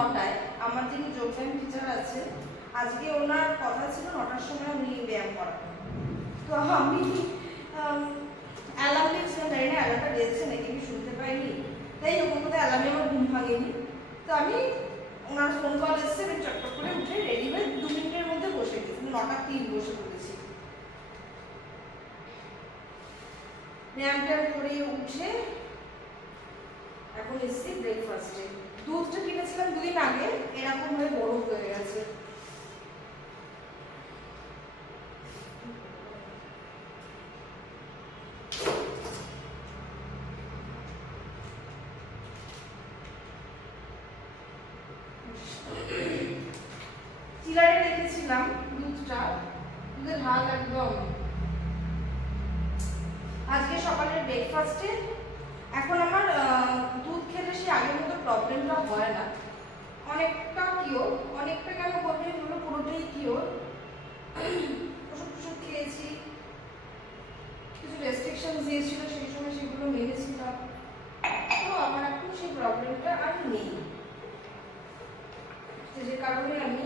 9টায়। আমার যিনি যোগব্যায়াম টিচার আছে আজকে ওনার কথা ছিল 9টার সময় উনি ব্যায়াম করাবেন। তো আমি অ্যালার্ম দিয়েছিলাম, জানি না অ্যালার্মটা দিয়েছে নাকি আমি শুনতে পাইনি, তাই ওর মধ্যে অ্যালার্মে আমার ঘুম ভাঙেনি। তো আমি ওনার ফোন কল এসছে, আমি চটপট করে উঠে রেডি হয়ে 2 মিনিটের মধ্যে বসে গেছি। 9টা 3 বসে পড়েছি। ব্যায়াম ট্যায়াম করে উঠে এখন এসছি ব্রেকফাস্টে। দুধটা কিনেছিলাম 2 দিন আগে, এরকম হয়ে বরফ হয়ে গেছে। চিলারে রেখেছিলাম দুধটা, দুধের ঢাল একদম। আজকে সকালের ব্রেকফাস্টে এখন আমার দুধ খেলে সে আগের মতো প্রবলেমটা হয় না, অনেকটা কিওর। অনেকটা কেন বলতে হলো, পুরোটাই কিওর। ওষুধ টষুধ খেয়েছি, কিছু রেস্ট্রিকশন দিয়েছিল সেই সময় সেগুলো মেনেছিলাম, তো আমার এখন সেই প্রবলেমটা আর নেই। যে কারণে আমি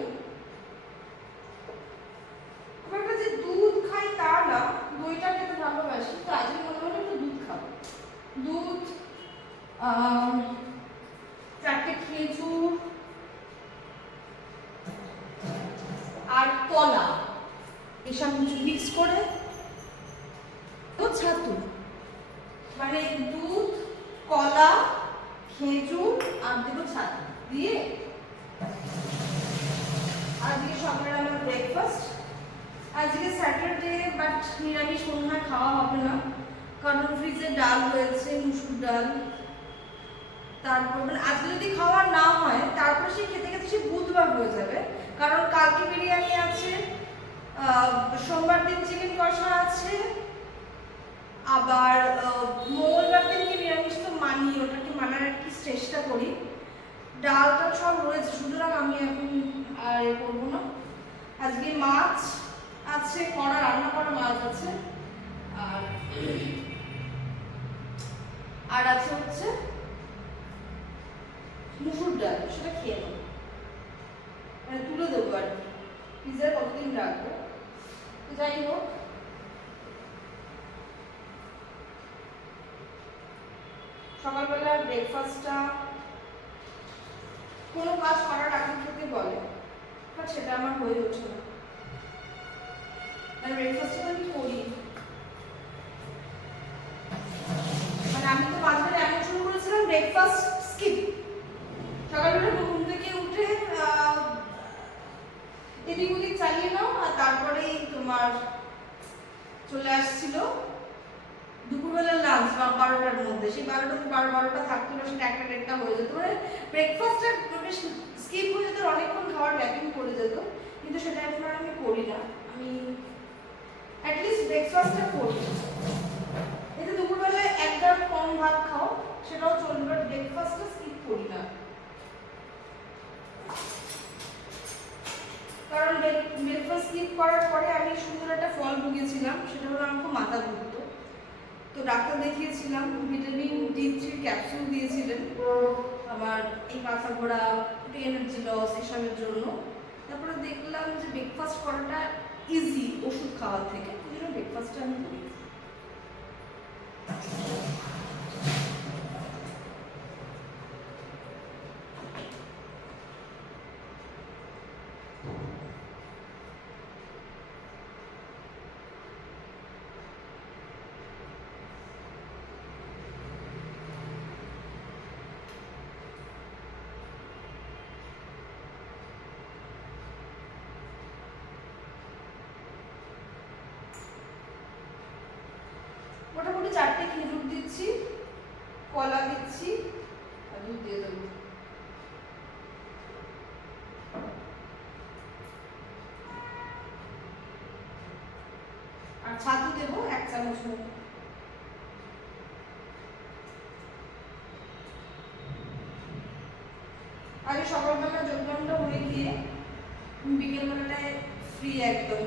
যে দুধ খাই তা না, দইটা খেতে ভালোবাসি, তো আজকে মনে হলো একটু দুধ খাবো। দুধ, 4টে খেজুর আর কলা এসব কিছু মিক্স করে, তো ছাতু মানে দুধ, কলা, খেজুর আর দেবো ছাতু দিয়ে আজকে সকালে আমার ব্রেকফাস্ট। আজকে স্যাটারডে, বাট নিরামিষ মনে হয় খাওয়া হবে না, কারণ ফ্রিজে ডাল রয়েছে, মুসুর ডাল। তারপর মানে আজকে যদি খাওয়া না হয় তারপর সে খেতে খেতে সে বুধবার হয়ে যাবে, কারণ কালকে বিরিয়ানি আছে, সোমবার দিন চিকেন কষা আছে, আবার মঙ্গলবার দিনকে নিরামিষ তো মানি, ওটাকে মানার একটু চেষ্টা করি। ডালটা সব রয়েছে, সুতরাং আমি এখন আর করবো না। আজকে মাছ আছে, রান্না করা মাছ আছে, আর আছে হচ্ছে মুসুর ডাল, সেটা খেয়ে নেবো, মানে তুলে দেবো আর কি, ফ্রিজে কতদিন রাখবো। তো যাই হোক, সকালবেলা ব্রেকফাস্টটা কোনো কাজ করার আগে খেতে বলে, বাট সেটা আমার হয়ে ওঠে না। মানে ব্রেকফাস্টটা আমি করি, মানে আমি তো মাঝখানে এমন শুরু করেছিলাম ব্রেকফাস্ট স্কিপ। সকালবেলা ঘুম থেকে উঠে এদিক ওদিক চালিয়ে নাও, আর তারপরেই তোমার চলে আসছিল দুপুরবেলা লাঞ্চ বা 12টার মধ্যে। সেই 12টা থাকতো না, সেটা 1টা হয়ে যেত, মানে ব্রেকফাস্টটা স্কিপ হয়ে যেত, অনেকক্ষণ খাওয়ার গ্যাপিং পড়ে যেত, কিন্তু সেটা এখন আর আমি করি না। আমি অ্যাটলিস্ট ব্রেকফাস্টটা করি, এতে দুপুরবেলায় 1 গ্রাম কম ভাত খাও সেটাও চলবে, বাট ব্রেকফাস্টটা স্কিপ করি না। কারণ ব্রেকফাস্ট স্কিপ করার পরে আমি সুন্দর একটা ফল ভুগিয়েছিলাম, সেটা হলো আমার খুব মাথা ঘুরতো। তো ডাক্তার দেখিয়েছিলাম, ভিটামিন D3 ক্যাপসুল দিয়েছিলেন আমার এই মাথা ঘোরা, এনার্জি লস এসবের জন্য। তারপরে দেখলাম যে ব্রেকফাস্ট করাটা ইজি ওষুধ খাওয়ার থেকে, ওই জন্য ব্রেকফাস্টটা আমি করি। মোটামুটি 4টে খেজুর দিচ্ছি, কলা দিচ্ছি, আর দুধ দিয়ে দেবো। আর ছাতু দেবো 1 চামচ মতো। আগে সকালবেলা যোগব্যায়ামটা হয়ে গিয়ে বিকেলবেলাটায় ফ্রি একদম।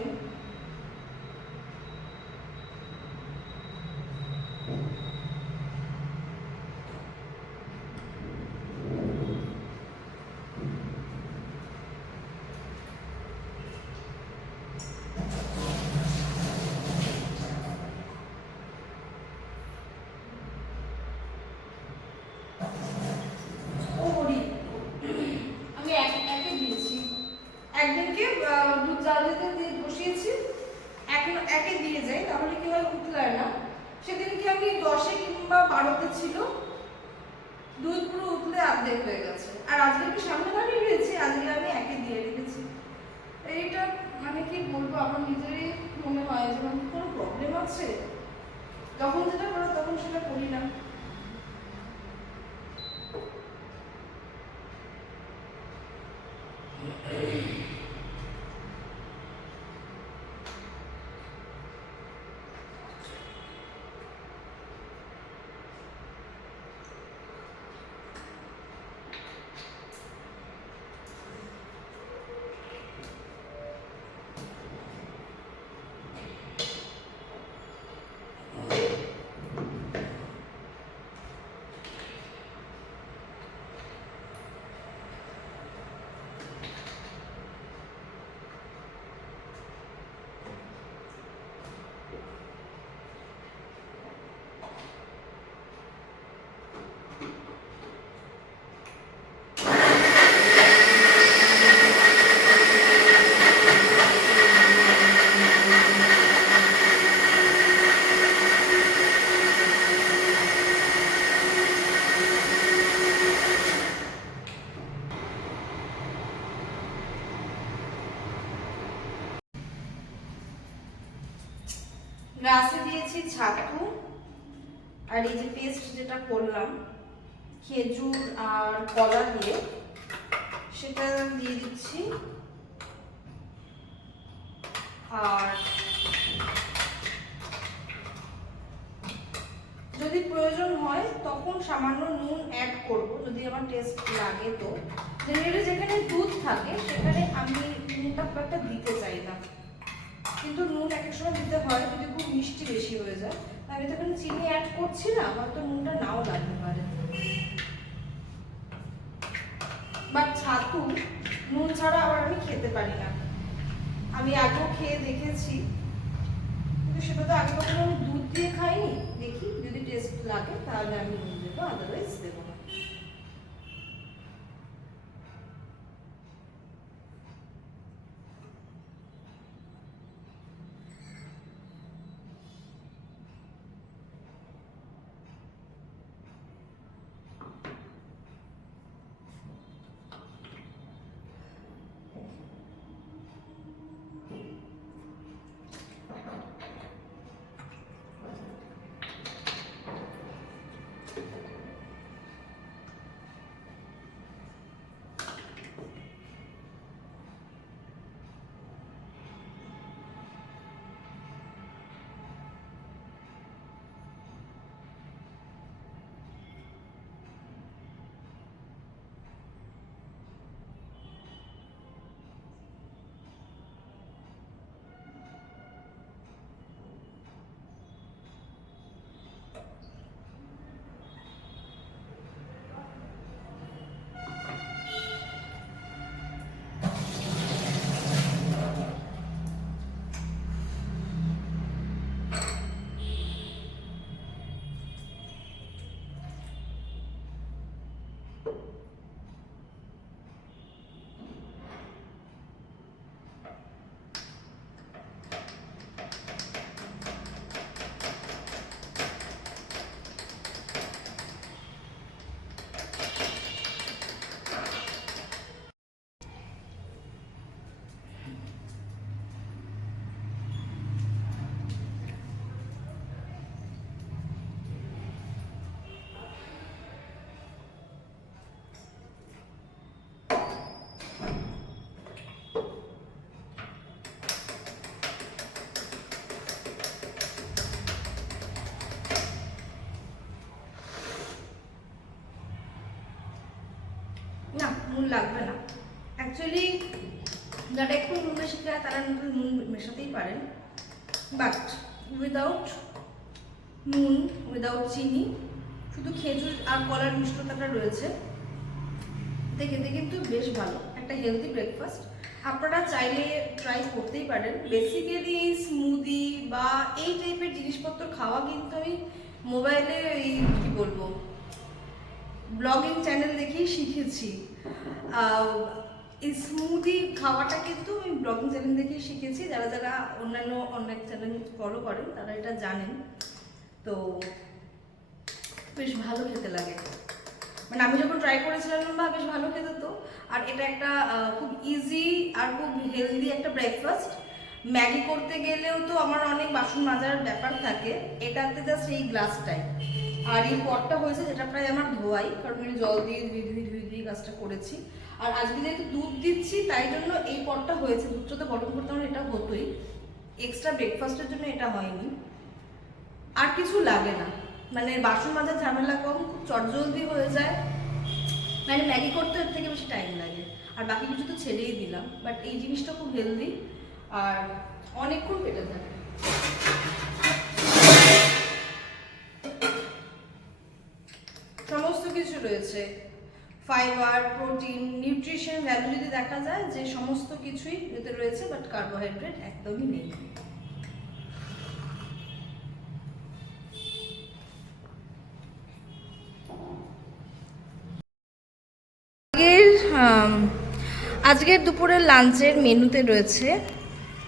10-এ কিংবা 12-তে ছিল, দুধ পুরো উতলে অর্ধেক হয়ে গেছে। আর আজকে আমি সামনে দাঁড়িয়ে রয়েছি, আজকে আমি 1-এ দিয়ে রেখেছি। এইটা মানে কি বলবো, আমার নিজেরই মনে হয় যে মানে কোনো প্রবলেম আছে, যখন যেটা করো তখন সেটা করি না। গ্লাসে দিয়েছি ছাতু, আর এই যে পেস্ট যেটা করলাম খেজুর আর কলা দিয়ে, সেটা দিয়ে দিচ্ছি। আর যদি প্রয়োজন হয় তখন সামান্য নুন অ্যাড করব, যদি আমার টেস্ট লাগে। তো জেনারেলি যেখানে দুধ থাকে সেখানে আমি নুনটা খুব একটা দিতে চাই না, কিন্তু নুন এক এক সময় দিতে হয় যদি খুব মিষ্টি বেশি হয়ে যায়। আমি তো এখানে চিনি অ্যাড করছি না, হয়তো নুনটা নাও লাগতে পারে। বাট ছাতু নুন ছাড়া আবার আমি খেতে পারি না। আমি আগেও খেয়ে দেখেছি, কিন্তু সেটা তো আগে কখনো আমি দুধ দিয়ে খাইনি। দেখি যদি টেস্ট লাগে তাহলে আমি নুন দেবো, আদারওয়াইজ দেবো না। না, নুন লাগবে না। অ্যাকচুয়ালি যারা একটু নুন বেশি খায় তারা নুন মেশাতেই পারেন, বাট উইদাউট নুন, উইদাউট চিনি, শুধু খেজুর আর কলার মিষ্টতাটা রয়েছে, খেতে কিন্তু বেশ ভালো একটা হেলদি ব্রেকফাস্ট। আপনারা চাইলে ট্রাই করতেই পারেন। বেসিক্যালি স্মুদি বা এই টাইপের জিনিসপত্র খাওয়া কিন্তু আমি মোবাইলে এই কি বলবো ব্লগিং চ্যানেল দেখেই শিখেছি। এই স্মুদি খাওয়াটা কিন্তু আমি ব্লগিং চ্যানেল দেখেই শিখেছি। যারা যারা অন্যান্য চ্যানেল ফলো করেন তারা এটা জানেন। তো বেশ ভালো খেতে লাগে। মানে আমি যখন ট্রাই করেছিলাম না বেশ ভালো খেতে তো। আর এটা একটা খুব ইজি আর খুব হেলদি একটা ব্রেকফাস্ট। ম্যাগি করতে গেলেও তো আমার অনেক বাসন মাজার ব্যাপার থাকে, এটাতে জাস্ট এই গ্লাসটাই। আর এই পটটা হয়েছে যেটা প্রায় আমার ধোয়াই, কারণ আমি জল দিয়ে ধুয়ে কাজটা করেছি। আর আজকে যেহেতু দুধ দিচ্ছি তাই জন্য এই পটটা হয়েছে। দুধটা তো গরম করতে আমার এটা হতোই, এক্সট্রা ব্রেকফাস্টের জন্য এটা হয়নি। আর কিছু লাগে না, মানে বাসন মাজার ঝামেলা কম, খুব চটজলদি হয়ে যায়। মানে ম্যাগি করতে এর থেকে বেশি টাইম লাগে। আর বাকি কিছু তো ছেড়েই দিলাম, বাট এই জিনিসটা খুব হেলদি আর অনেকক্ষণ পেটে থাকে। সমস্ত কিছু রয়েছে, ফাইবার, প্রোটিন, নিউট্রিশন ভ্যালু যদি দেখা যায় যে সমস্ত কিছুই এতে রয়েছে, বাট কার্বোহাইড্রেট একদমই নেই। আজকের দুপুরের লাঞ্চের মেনুতে রয়েছে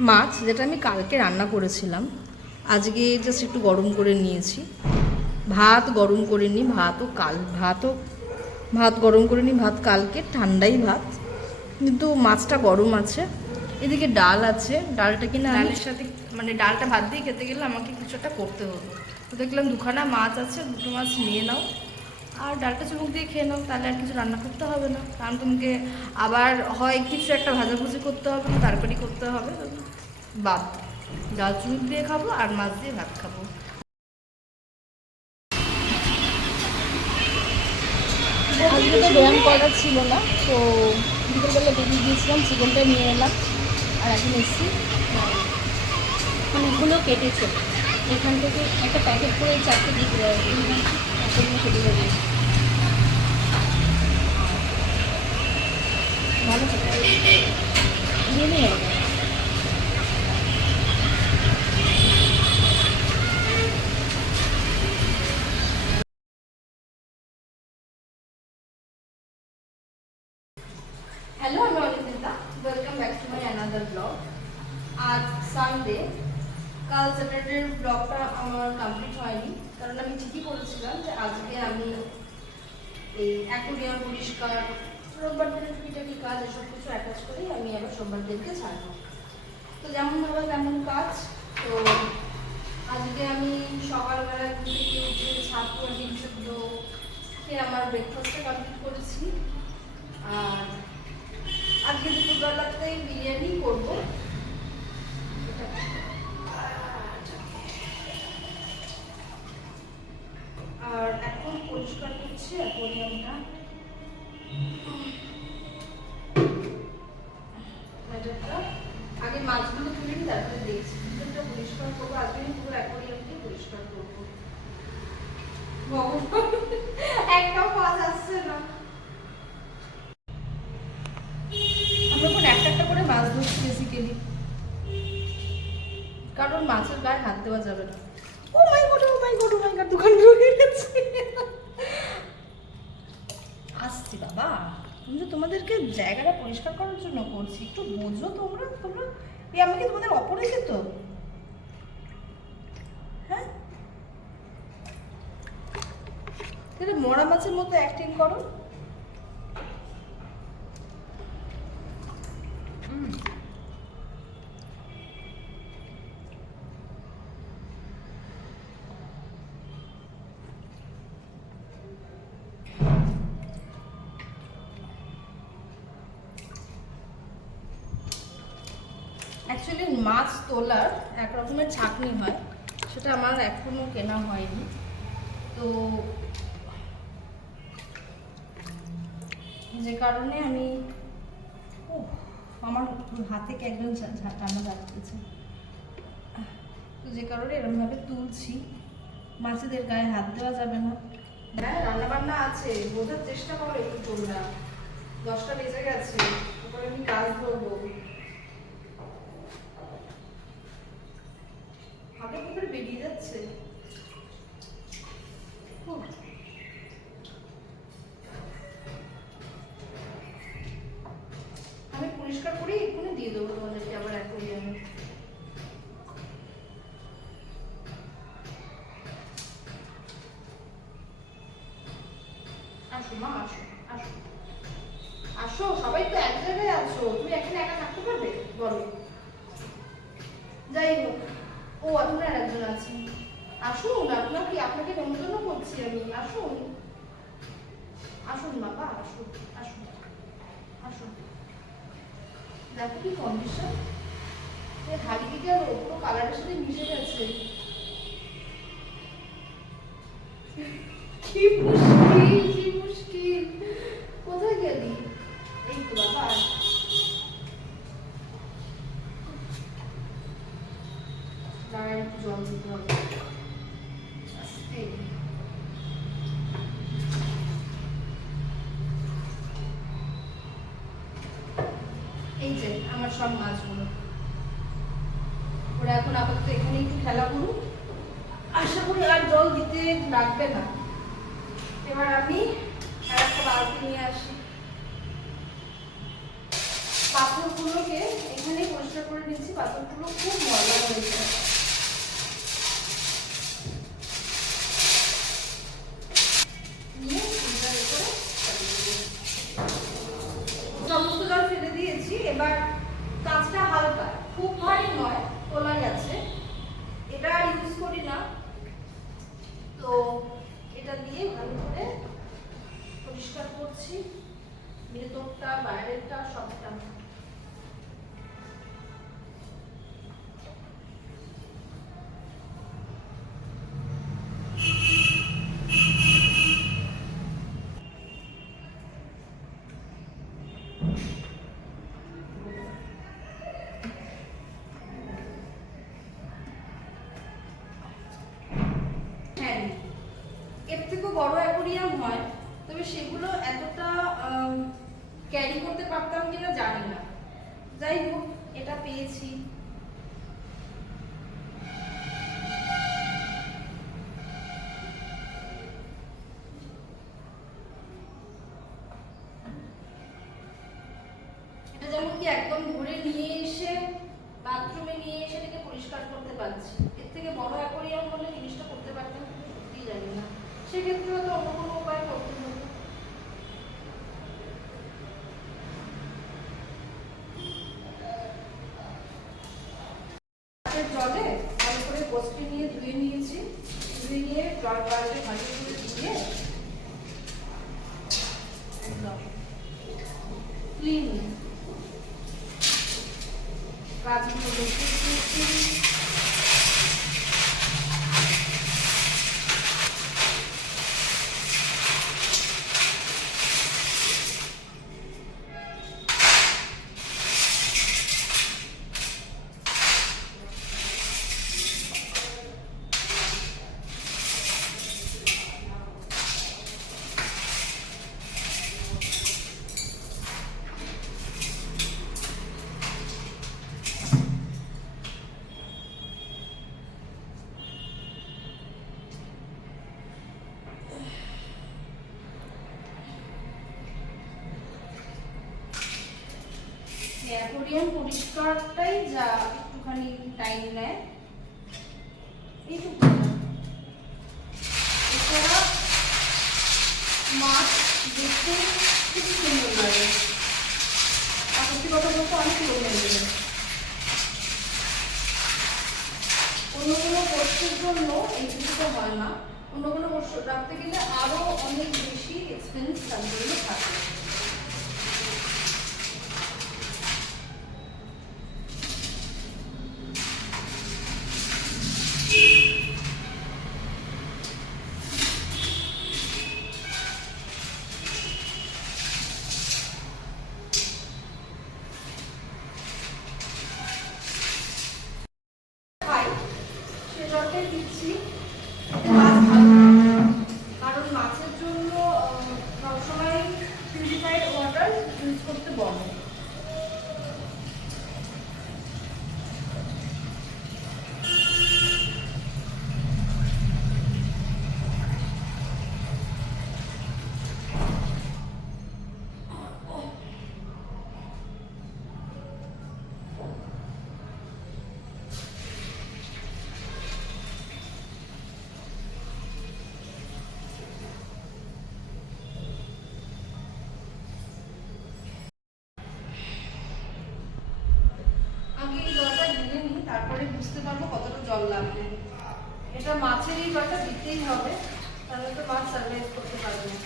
মাছ, যেটা আমি কালকে রান্না করেছিলাম। আজকে জাস্ট একটু গরম করে নিয়েছি। ভাত গরম করে নিই, ভাত গরম করে নিই, ভাত কালকে ঠান্ডাই ভাত, কিন্তু মাছটা গরম আছে। এদিকে ডাল আছে, ডালটা কিনা ডালের সাথে মানে ডালটা ভাত দিয়ে খেতে গেলে আমাকে কিছু একটা করতে হতো। তো দেখলাম দুখানা মাছ আছে, দুটো মাছ নিয়ে নাও আর ডালটা চুমুক দিয়ে খেয়ে নাও, তাহলে আর কিছু রান্না করতে হবে না। কারণ তোমাকে আবার হয় কিছু একটা ভাজাভুজি করতে হবে না, তরকারি করতে হবে, বাদ ডাল চুমুক দিয়ে খাবো আর মাছ দিয়ে ভাত খাবো। আজকে তো ব্যায়াম করা ছিল না, তো বিকেলবেলা বেরিয়ে গিয়েছিলাম, চিকেনটা নিয়ে এলাম আর এখন এসছি। অনেকগুলো কেটেছে, এখান থেকে একটা প্যাকেট করে 4টে দিতে দেয়, এতগুলো কেটে দেবে, ভালো খেতে দিয়ে নিয়ে হবে। হ্যালো, আমি Anindita, welcome back to my another blog. আজ সানডে, কাল স্যাটারডের ব্লগটা আমার কমপ্লিট হয়নি, কারণ আমি ঠিকই বলেছিলাম যে আজকে আমি এই অ্যাকোয়ারিয়াম পরিষ্কার, রোববার দিনের টুকিটাকি কাজ এসব কিছু অ্যাটাচ করেই আমি আবার সোমবার দিনকে ছাড়বো। তো যেমন ভাবে তেমন কাজ। তো আজকে আমি সকালবেলা থেকে উঠে ছাত্র ডিম সেদ্ধ খেয়ে আমার ব্রেকফাস্টটা কমপ্লিট করেছি। আর আজকে দুপুরবেলাতেই বিরিয়ানি করবো। আর এখন পরিষ্কার করছি অ্যাকোয়ারিয়ামটা। আগে মাছগুলো তুলে নিই, তারপরে দেখছি কিচেনটা পরিষ্কার করবো। আজকে আমি পুরো অ্যাকোয়ারিয়ামকে পরিষ্কার করবো। একটা মাছ আসছে না। আমরা এখন একটা করে মাছ ধরছি বেসিক্যালি, কারণ মাছের গায়ে হাত দেওয়া যাবে না। ও মাই গড, ও মাই গড, ও মাই গড, দোকান ঢুকে গেছে। আসছি বাবা, আমি তো তোমাদেরকে জায়গাটা পরিষ্কার করার জন্য করছি, একটু বোঝো তোমরা। এই আমাকে তোমাদের অপরিচিত? হ্যাঁ, এটা মরা মাছের মতো অ্যাক্টিং করো। অ্যাকচুয়ালি মাছ তোলার এক রকমের ছাঁকনি হয়, সেটা আমার এখনো কেনা হয়নি। তো যে কারণে আমি আমার হাতে একদম ঝাঁটানো যাচ্ছে, তো যে কারণে এরকমভাবে তুলছি। মাছেদের গায়ে হাত দেওয়া যাবে না। হ্যাঁ, রান্না বান্না আছে, বোঝার চেষ্টা করো একটু তোমরা। 10টা বেজে গেছে, তারপরে আমি কাজ ধরবো। হাতে পুকুরে বেরিয়ে যাচ্ছে। আমি পরিষ্কার করে এক্ষুনি দিয়ে দেবো তোমাদেরকে আবার অ্যাকোয়ারিয়ামে। আসো মা, আসো আসো আসো, সবাই তো এক জায়গায় আছো, তুমি এখানে একা থাকতে পারবে বলো? যাই হোক, ও আপনার একজন আছে, আসুন, আপনাকে নেমন্তন্ন করছি আমি, আসুন আসুন বাবা, আসুন আসুন আসুন। দেখো কি কন্ডিশন, হারিকেটা পুরো কালারের সাথে মিশে গেছে। কি মুশকিল, কি মুশকিল, কোথায় গেলি? এই তো বাবা, দাঁড়া একটু জল দিতে হবে। আস্তে। এই যে আমার সব মাছগুলো, ওরা এখন আপাতত এখানে একটু খেলা করুক, আশা করি আর জল দিতে লাগবে না। এবার আমি আর একটা বালতি নিয়ে আসি, পাথরগুলোকে এখানে পরিষ্কার করে নিচ্ছি, পাথরগুলো খুব ময়লা হয়েছে। নিয়ে ফিল্টারে করে সমস্ত জল ফেলে দিয়েছি। এবার কাঁচটা হালকা, খুব ভারী নয়, তোলা গেছে, এটা আর ইউজ করি না, তো এটা দিয়ে ভালো করে পরিষ্কার করছি, ভেতরটা বাইরেরটা সবটা। হ্যাঁ, এর থেকেও বড় অ্যাকোরিয়াম হয়, তবে সেগুলো এতটা ক্যারি করতে পারতাম কিনা জানি না। যাই হোক, এটা পেয়েছি। এটা যেমন কি একদম ধরে নিয়ে এসে বাথরুমে নিয়ে এসে এটাকে পরিষ্কার করতে পারছি। এর থেকে বড় অ্যাকোরিয়াম হলে জিনিসটা করতে পারতাম, সত্যিই জানি না, সেক্ষেত্রে হয়তো অন্য কোনো উপায় করতে হতো। জলে ভালো করে কষে নিয়ে ধুয়ে নিয়েছি, ধুয়ে নিয়ে জল বাড়িতে ভালো করে ধুয়ে একদম ক্লিন গাছগুলো দেখে দিয়েছি। অ্যাকোরিয়াম পরিষ্কারটাই যা একটুখানি টাইম নেয়, এইটুকু। এছাড়া মাছ দেখতে খুব সুন্দর লাগে, আর সত্যি কথা বলতে অনেক লোক লাগে। অন্য কোনো পোস্টের জন্য এই কিছুটা হয় না, অন্য কোনো পোস্ট রাখতে গেলে আরো অনেক বেশি এক্সপেন্স তার জন্য থাকে। জলটাই দিচ্ছি, মাছ ভালো, কারণ মাছের জন্য সবসময় দিতেই হবে, তাহলে তো মাছ সার্ভাইভ করতে পারবে না।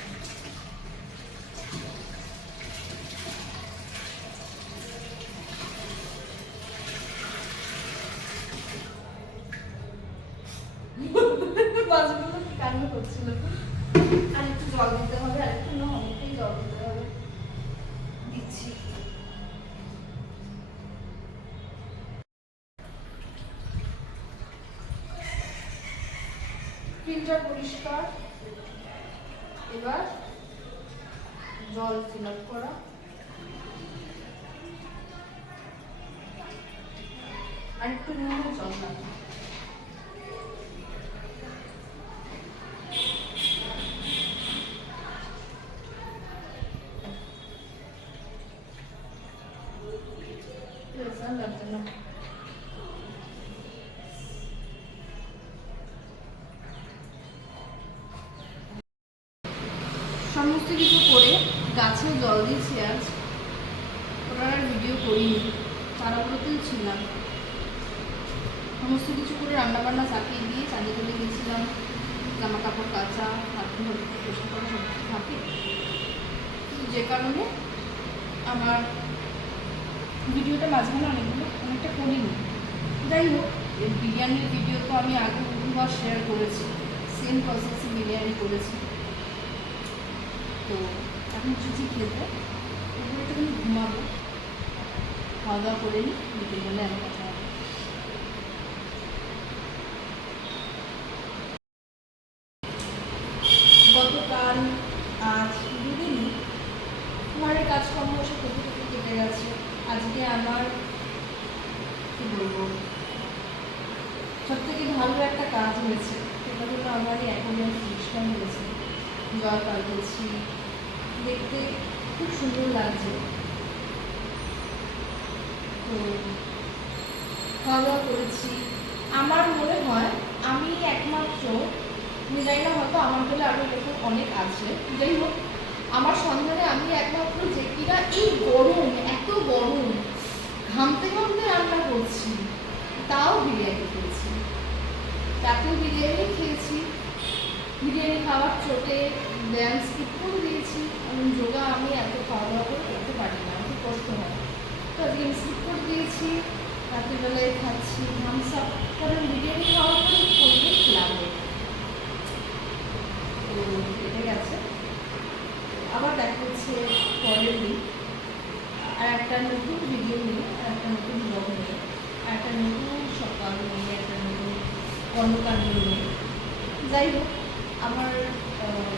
মাছগুলো কি কান্ড করছিল। আর একটু জল দিতে হবে, আর একটু না অনেকটাই জল দিতে হবে, দিচ্ছি। ফিল্টার পরিষ্কার, এবার জল ফিল আপ করা। আর একটু নুন জল লাগবে। লাগছে না। সমস্ত কিছু করে গাছেও জল দিয়েছি আজ, ওরা আর ভিডিও করিনি, তাড়াহুড়োতেই ছিলাম। সমস্ত কিছু করে রান্নাবান্না চাপিয়ে দিয়ে চাঁদে তুলে গেছিলাম, জামা কাপড় কাচা, বাথরুম পরিষ্কার করা সব কিছু থাকে, যে কারণে আমার ভিডিওটা মাঝখানে অনেকটা করিনি। যাই হোক, বিরিয়ানির ভিডিও তো আমি আগে বহুবার শেয়ার করেছি, সেম প্রসেসে বিরিয়ানি করেছি। তো এখন কিছু খেতে এগুলো একটুখানি ঘুমাবো, খাওয়া দাওয়া করে নিই, বিকেলবেলায় আমি কথা হবে। গতকাল আজ দুদিনই ঘরের কাজকর্ম এসে করতে করতে কেটে গেছে। আজকে আমার কি বলবো, সব থেকে ভালো একটা কাজ হয়েছে, সেটা হলো আমারই অ্যাকোয়ারিয়াম ফিশটা হয়েছে, জল পাল্টেছি, দেখতে খুব সুন্দর লাগছে। তো খাওয়া দাওয়া করেছি। আমার মনে হয় আমি একমাত্র, আমি জানি না হয়তো আমার বলে আরও এরকম অনেক আছে, যাই হোক আমার সন্ধানে আমি একমাত্র যে কিনা এই গরম, এত গরম, ঘামতে ঘামতে রান্না করছি, তাও বিরিয়ানি খেয়েছি। রাতেও বিরিয়ানি খেয়েছি, বিরিয়ানি খাওয়ার চোটে ব্যায়াম স্কিপ করে দিয়েছি। আমি যোগা আমি এত খাওয়া দাওয়া করে করতে পারি না, খুব কষ্ট হয়, তো আজকে আমি স্কিপ করে দিয়েছি। রাত্রিবেলায় খাচ্ছি থামস আপ, কারণ বিরিয়ানি খাওয়ার পরে শরীরে লাগে। তো কেটে গেছে, আবার দেখা হচ্ছে পরের দিন আর একটা নতুন ভিডিও নিয়ে, আর একটা নতুন ব্লগ নিয়ে, আর একটা নতুন সকাল নিয়ে, একটা নতুন কর্মকাণ্ড নিয়ে। যাই হোক, আমার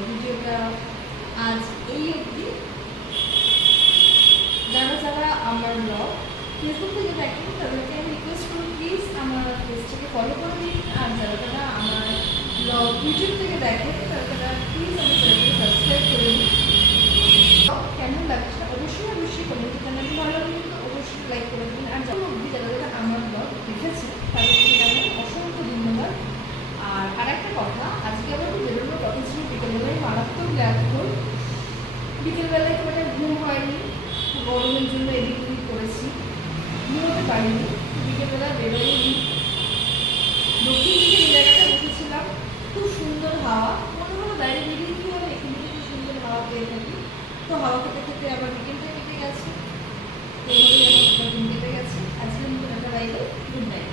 ভিডিওটা আজ এই অবধি। যারা যারা আমার ব্লগ ফেসবুক থেকে দেখেন তাদেরকে আমি রিকোয়েস্ট করি প্লিজ আমার পেজটাকে ফলো করে দিন, আর যারা যারা আমার ব্লগ ইউটিউব থেকে দেখেন তারা প্লিজ আমার চ্যানেলকে সাবস্ক্রাইব করে দিন। কেমন লাগছে অবশ্যই কমেন্টে জানাবেন, ভালো লাগলে কিন্তু অবশ্যই লাইক করে দিন। আর যারা অবধি যারা যারা আমার ব্লগ দেখেছে তাদেরকে জানাই অসংখ্য ধন্যবাদ। আর আরেকটা কথা, আজকে আমার বেরোনোর কথা ছিল বিকেলবেলায়, মারাত্মক ল্যাব হল, বিকেলবেলায় কোনো ঘুম হয়নি, গরমের জন্য এদিক ওদিক করেছি, ঘুমোতে পারিনি, বিকেলবেলা বেরোয়নি। দক্ষিণ দিকে এই জায়গাটা বসেছিলাম, খুব সুন্দর হাওয়া, মনে হলো বাইরে বেরিয়ে কি হলো, এখানে খুব সুন্দর হাওয়া পেয়ে থাকি। তো হাওয়া খেতে খেতে আবার বিকেলটা কেটে গেছে, এইভাবেই আমার দিন কেটে গেছে। আজকের মতো একটা বাইরে গুড নাইট।